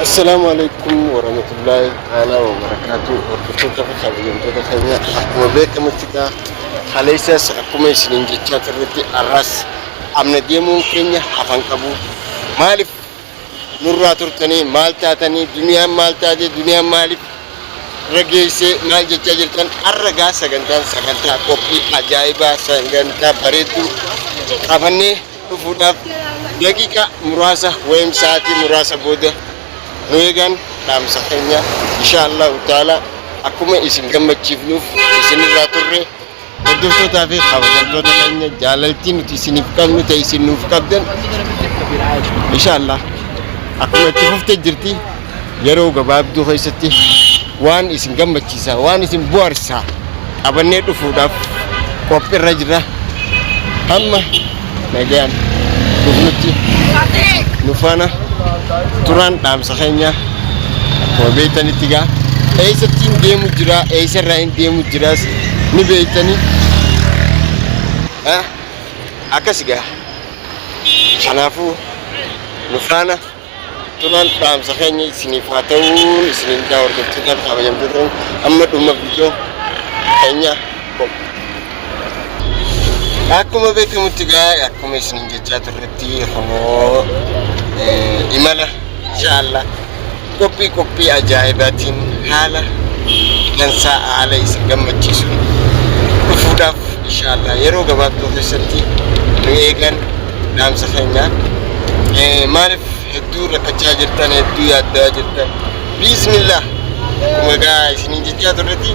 السلام عليكم ورحمة الله تعالى وبركاته. وكتوتا فخابي يمتوتا خيمية أكما بيكا متكا خليساس أكما يسنين جيتشات الرتي الراس أمنا ديمون كينيا حفان كبو مالف نورا ترتني مال تاتني دنيا مال تاتي دنيا مالف رجيسي مال جيتشا جرتن الرقا سغنتا كوبي أجايبا سغنتا بريتو أفني فودا دقيقة مراسة ويم ساعتي مراسة بوده نويغان دام سخنيا إن شاء الله تعالى أكما إسن gammachiifnuuf isin irraa turre hordoftoota fi kabajamtoota keenya jaalaltii nuti isiniif qabnu ta'e isin nuuf qabdan inshallah akkuma itti fuftee jirti yeroo gabaabduu keessatti waan isin gammachiisa waan isin bohaarsa qabannee dhufuudhaaf qophiirra jira amma nagaan dhufnutti nufaana turaan dhaamsa keenya akkuma beektanitti gaa eessattiin deemu jira eessarraa hin deemu jiraas ni beektani akkas gaa kanaafuu nufaana turaan dhaamsa keenya isiniif haa ta'uun isiniin daa hordoftoota kabajamtoota amma dhuma viidiyoo keenya akkuma beekamutti gaa akkuma isiniin jechaa turretti homoo imala inshallah qophii ajaa'ibaatiin haala dansaa haala isin gammachiisu dhufuudhaaf inshallah yeroo gabaabduu keessatti nu eegan dhaamsa keenya maaliif hedduu rakkachaa jirtan hedduu yaaddaa jirtan bismillah akkuma gaa isiniin jechaa turretti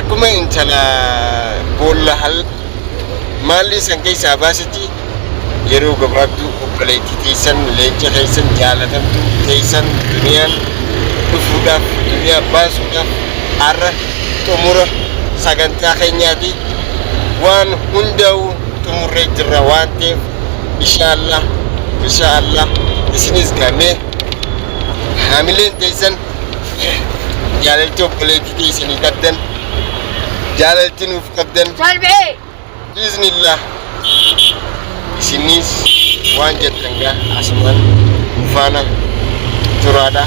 akkuma intala boolla hal maalli san keessaa baasetti yeroo gabaabduu obboleettii teessan leenca keessan jaalatamtu teessan duniyaan dhufuudhaaf duniyaa baasuudhaaf har'a xumura sagantaa keenyaati waan hundaa'u xumurree jirra waan ta'eef inshallah isinis gamee haamileen teessan jaalaltii obboleettii teessanii qabdan jaalaltii nuuf qabdan bismillah isinis waan jettan gaa asumaan nufaana turaadha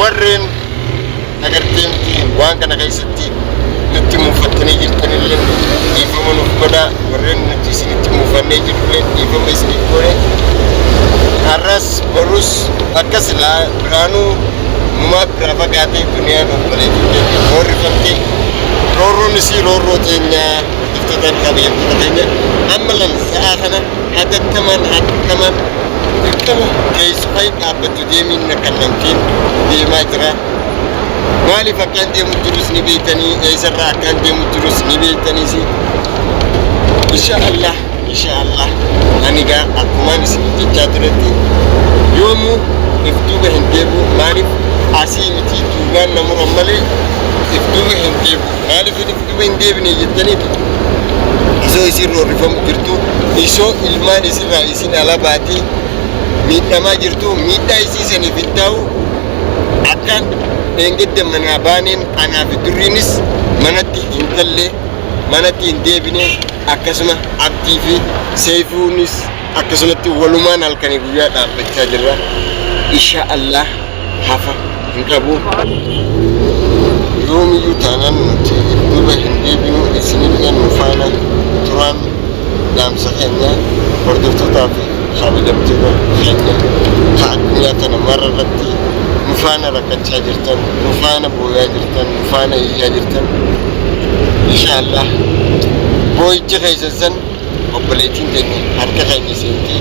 warreen agarteen waan kana keessatti nutti muufattanii jirtanillee dhiifama nuuf godhaa warreen nuti isinitti muufannee jirullee dhiifama isiniif godhe har'as borus akkas biraanuu numaa biraa fagaatee duniyaan obboleettii keenya roorrifamtee roorroon isii roorroo teenyaa hordoftoota kabajamtoota keenya amma lan sa'aa kana hatattamaan dirqama keessummaa dhaabbattu deemiin kan namtiin deemaa jira maaliif akkaan deemu jirus ni beektanii eessarraa akkaan deemu jirus ni beektaniis inshallah ani gaa akkumaan isin jechaa turetti yoomuu if duuba hin deebi'u maaliif asii miti duubaan namura malee if duuba hin deebi'u maaliif if duuba hin deebine jettaniiti isoo isin roorrifamu jirtu isoo ilmaan isirraa isin ala baatii miidhamaa jirtu miidhaa isii saniif hin ta'u akkaan eengedda manaa baaneen anaa fi durriinis manatti hin galle manatti hin deebine akkasuma abdii fi seefuunis akkasumatti walumaan halkanii guyyaa dhaabbachaa jirra inshallah hafa hin qabu yoomiyyuu taanaan nuti duuba hin deebinu isinillee nu faana turaan dhaamsa keenya hordoftoota fi kabajamtoota keenya ka addunyaa kana mara irratti nu faana rakkachaa jirtan nu faana booyaa jirtan nu faana iyyaa jirtan inshallah booyicha keessan san obboleettiin keenya harka keenya seentee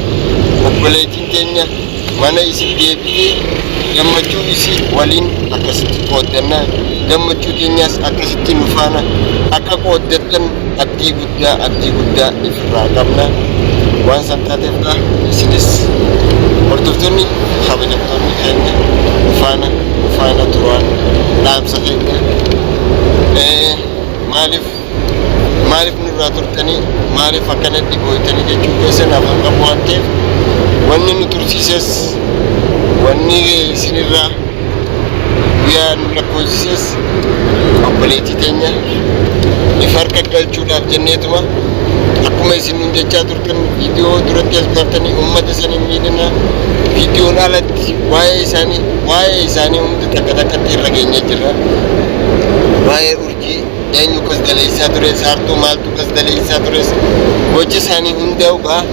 obboleettiin keenya mana isin deebitee gammachuu isii waliin akkasitti qooddannaa gammachuu keenyaas akkasitti nu faana akka qooddattan abdii guddaa ifirraa qabna waan san taateefdha isinis hordoftoonni kabajamtoonni keenya nu faana turaan dhaamsa keenya maaliif nurraa turtanii maaliif akkanatti booytanii jechuu keessan afaan qabu waan ta'eef wanni nu tursiises wanni isinirraa guyyaa nu lakkoofsises obboleettii teenya if harka galchuudhaaf jenneetuma akkuma isin nun jechaa turtan viidiyoo duratti as bartanii uummata sanii miidhina Viidiyoon alatti waa'ee isaanii hundi takka takkatti irra geenye jirra. Waa'ee urjii eenyu kas daleessaa ture, saartuu maaltu kas daleessaa ture, hojii isaanii hunda ugaa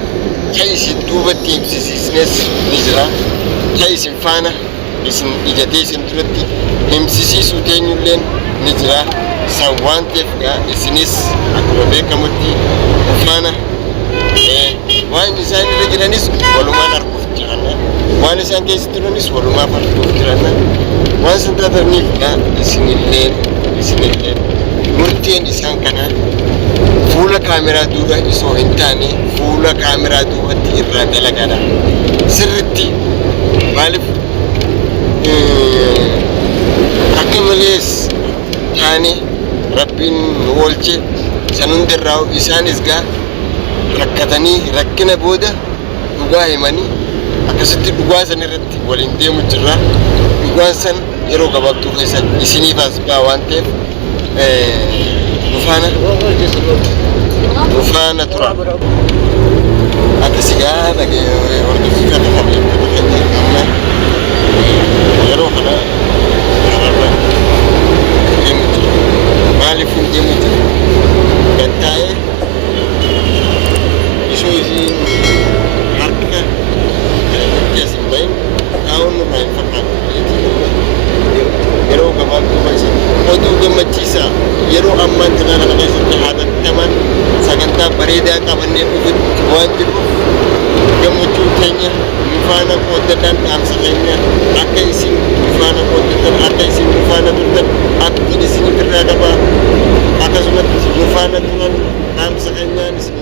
kan isin duubatti himsisiisnes ni jira. Kan isin faana isin ijatee isin duratti himsisiisuu teenyulleen ni jira. Isaan waan ta'eef isinis akkuma beekamutti faana waan isaan irra jiranis walumaan arguuf jiranna. Waan isaan keessa turanis walumaaf arguuf jiranna. Waan san taataniif isinilleen murtiin isaan kana fuula kaameraa duuba isoo hin taane fuula kaameraa duubatti irraa dalagaadha. Sirritti maaliif akka malees taane rabbiin nu oolche san hundarraa isaanis rakkatanii rakkina booda dhugaa himanii akkasitti dhugaa san irratti waliin deemu jirra. Dhugaan san yeroo gabaabduu keessan isiniif as ba'a waan ta'eef nu faana tura. Akkasi hordoftoota amma yeroo kana kanarra deemu jira. Maaliif hin deemu jira? Gattaa'ee isoo isiin harka keessa hin bahin taa'uun nurraa hin fakkaatu. Yeroo gabaabduu keessan oduu gammachiisaa yeroo ammaan kanaa kana keessatti haatattaman sagantaa bareedaa qabannee dhufutti waan jirruuf gammachuun keenya nu faana qooddatan dhaamsa keenya akka isin nu faana qooddatan akka isin nu faana turtan akka isin irraa qabaa akkasumatti nu faana turan dhaamsa keenyaan isin